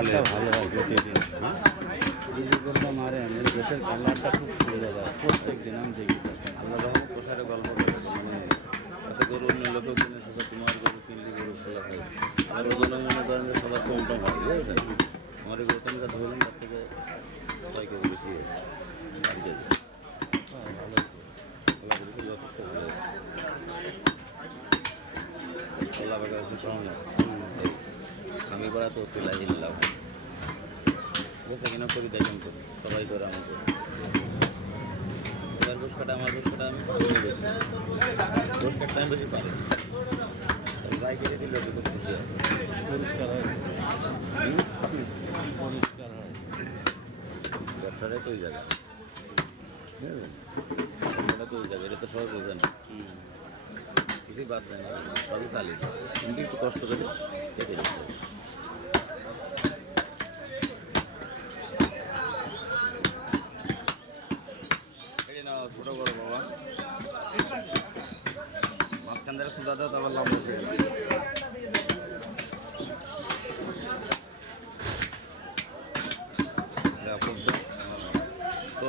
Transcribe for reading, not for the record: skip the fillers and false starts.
কালারটা ভালো হয় প্রতিদিন। ডিজিটালটা মারে গোটের কালারটা খুব সুন্দর হয় প্রত্যেক দিন আমি দেখি। আল্লাহ রহমত প্রসারে গল্প করে আচ্ছা গরু অন্য লোকেও কিনে সেটা তোমার গরু কিনলে গরু খোলা হয় আর ওজনে মনে করেন যে সবার কম টম হয় বুঝেছেন। আমার এই গরু যা ধরলাম তার থেকে 6 কেজি বেশি আছে 4 কেজি। ভালো খোলা গরু যথেষ্ট ভালো আছে। খোলা বাগা আমি করা তো সিলাই দিলাম বেশি কিনা করি দেখেন তো সবাই করে আমি করি এবার ঘুষ কাটা আমার ঘুষ কাটা আমি পারি বেশি ঘুষ কাটটা আমি বেশি পারি যাই কেটে দিলে খুব খুশি হয় পরিষ্কার হয় পরিষ্কার হয় ব্যবসাটাই তো ওই জায়গা ঠিক আছে এটা তো ওই জায়গা এটা তো সবাই বোঝে না কিছুই বাদ দেয় না সবই চালিয়ে কিন্তু একটু কষ্ট করে কেটে দিতে হবে। ছোট বড় বাবা মাঝখান থেকে সুদা দেওয়া তারপর লম্বা তো